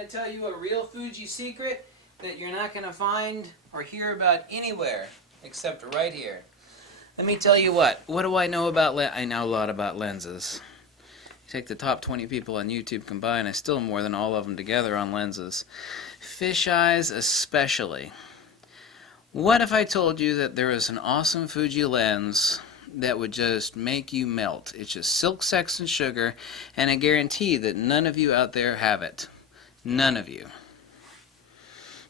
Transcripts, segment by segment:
going to tell you a real Fuji secret that you're not going to find or hear about anywhere except right here. Let me tell you what do I know about I know a lot about lenses. You take the top 20 people on YouTube combined, I still more than all of them together on lenses. Fisheyes especially. What if I told you that there is an awesome Fuji lens that would just make you melt? It's just silk, sex, and sugar, and I guarantee that none of you out there have it. None of you.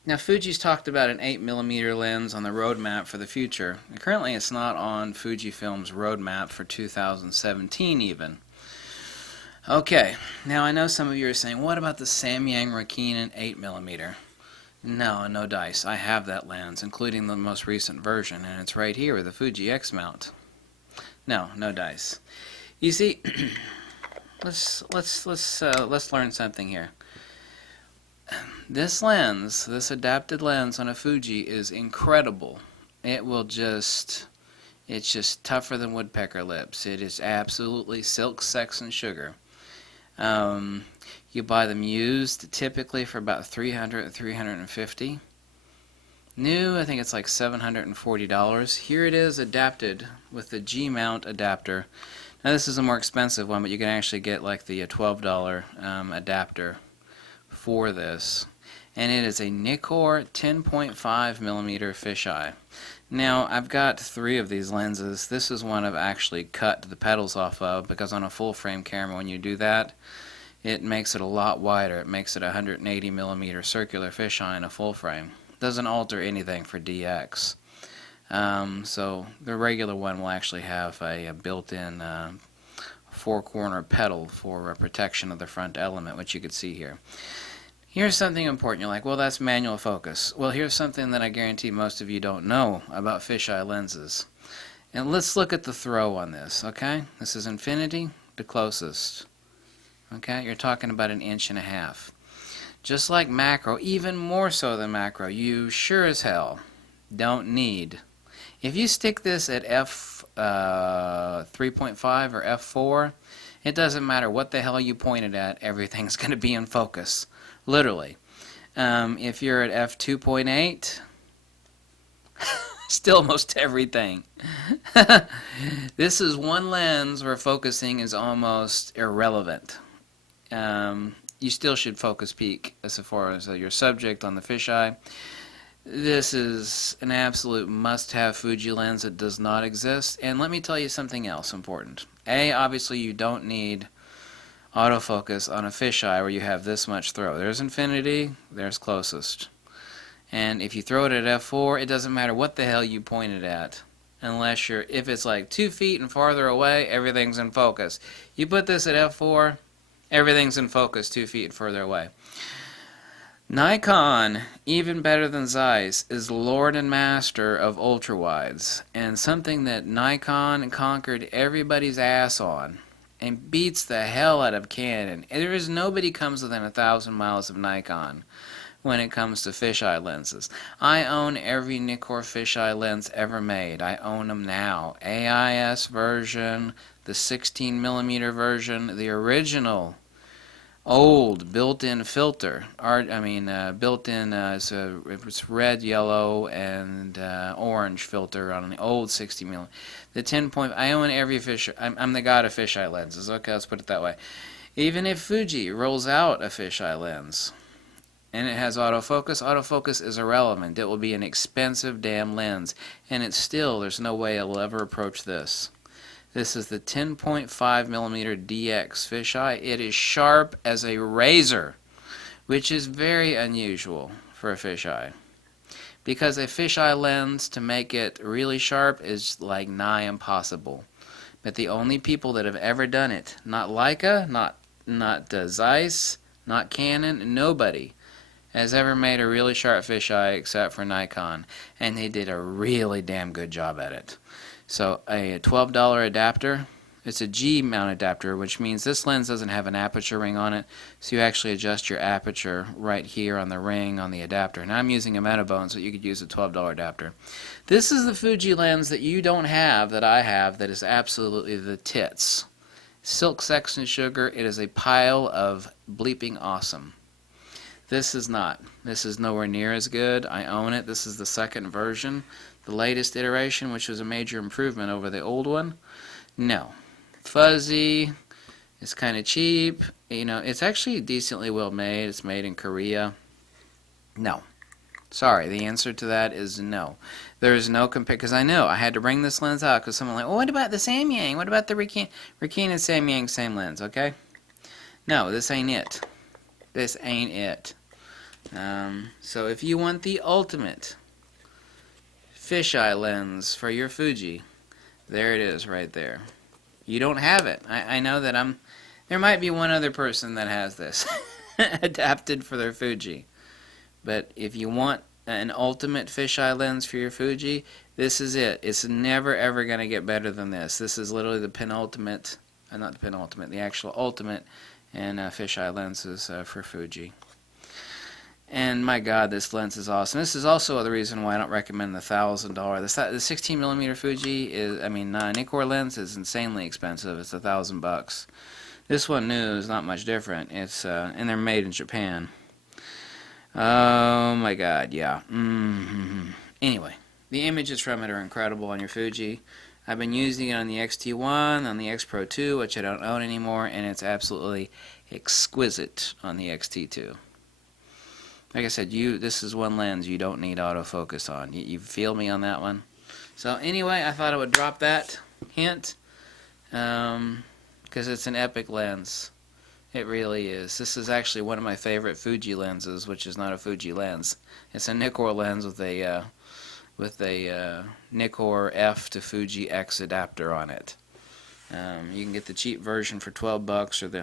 Now, Fuji's talked about an 8mm lens on the roadmap for the future. Currently, it's not on Fujifilm's roadmap for 2017 even. Okay, now I know some of you are saying, what about the Samyang Rakinen 8mm? No dice. I have that lens, including the most recent version, and it's right here with the Fuji X mount. No dice. You see, let's learn something here. This lens, this adapted lens on a Fuji is incredible. It's just tougher than woodpecker lips. It is absolutely silk, sex, and sugar. You buy them used typically for about $300 to $350. New, I think it's like $740. Here it is adapted with the G mount adapter. Now this is a more expensive one, but you can actually get like the $12 adapter for this, and it is a Nikkor 10.5mm fisheye. Now I've got 3 of these lenses. This is one I've actually cut the petals off of, because on a full frame camera when you do that, it makes it a lot wider. It makes it a 180mm circular fisheye in a full frame. Doesn't alter anything for DX. So the regular one will actually have a built-in 4-corner petal for protection of the front element, which you could see here. Here's something important. You're like, well, that's manual focus. Well, here's something that I guarantee most of you don't know about fisheye lenses. And let's look at the throw on this, okay? This is infinity to closest. Okay, you're talking about 1.5 inches. Just like macro, even more so than macro, you sure as hell don't need. If you stick this at f3.5 or f4, it doesn't matter what the hell you point it at, everything's going to be in focus. Literally. If you're at f2.8, still most everything. This is one lens where focusing is almost irrelevant. You still should focus peak as far as your subject on the fisheye. This is an absolute must-have Fuji lens that does not exist. And let me tell you something else important. Obviously you don't need autofocus on a fisheye where you have this much throw. There's infinity, there's closest. And if you throw it at f4, it doesn't matter what the hell you point it at. If it's like 2 feet and farther away, everything's in focus. You put this at f4, everything's in focus 2 feet further away. Nikon, even better than Zeiss, is lord and master of ultrawides, and something that Nikon conquered everybody's ass on and beats the hell out of Canon. There is nobody comes within 1,000 miles of Nikon when it comes to fisheye lenses. I own every Nikkor fisheye lens ever made. I own them now. AIS version, the 16mm version, the original old built-in filter. Built-in it's red, yellow, and orange filter on an old 60mm. The 10 point. I own every fisheye. I'm the god of fisheye lenses. Okay, let's put it that way. Even if Fuji rolls out a fisheye lens and it has autofocus is irrelevant. It will be an expensive damn lens, and there's no way it'll ever approach this. This is the 10.5mm DX fisheye. It is sharp as a razor, which is very unusual for a fisheye. Because a fisheye lens, to make it really sharp, is like nigh impossible. But the only people that have ever done it, not Leica, not Zeiss, not Canon, nobody has ever made a really sharp fisheye except for Nikon. And they did a really damn good job at it. So a $12 adapter, it's a G mount adapter, which means this lens doesn't have an aperture ring on it, so you actually adjust your aperture right here on the ring on the adapter. Now I'm using a Metabone, so you could use a $12 adapter. This is the Fuji lens that you don't have, that I have, that is absolutely the tits. Silk, sex, and sugar, it is a pile of bleeping awesome. This is not. This is nowhere near as good. I own it. This is the second version. The latest iteration, which was a major improvement over the old one. No. Fuzzy. It's kind of cheap. You know, it's actually decently well made. It's made in Korea. No. Sorry, the answer to that is no. There is no compare, because I know I had to bring this lens out because someone like, well, what about the Samyang? What about the Rikin and Samyang same lens, okay? No, this ain't it. This ain't it. So if you want the ultimate fisheye lens for your Fuji, there it is right there. You don't have it. I know that there might be one other person that has this adapted for their Fuji. But if you want an ultimate fisheye lens for your Fuji, this is it. It's never ever going to get better than this. This is literally the penultimate, not the penultimate, the actual ultimate in fisheye lenses for Fuji. And my God, this lens is awesome. This is also the reason why I don't recommend the $1,000. The 16mm Fuji is, Nikkor lens is insanely expensive. It's $1,000. This one new is not much different. It's and they're made in Japan. Oh my God, yeah. Anyway, the images from it are incredible on your Fuji. I've been using it on the X-T1, on the X Pro 2, which I don't own anymore, and it's absolutely exquisite on the X-T2. Like I said, this is one lens you don't need autofocus on. You feel me on that one? So anyway, I thought I would drop that hint because it's an epic lens. It really is. This is actually one of my favorite Fuji lenses, which is not a Fuji lens. It's a Nikkor lens with a Nikkor F to Fuji X adapter on it. You can get the cheap version for $12 or the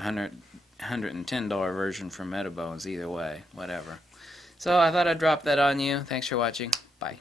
$110 version from Metabones. Either way, whatever. So I thought I'd drop that on you. Thanks for watching. Bye.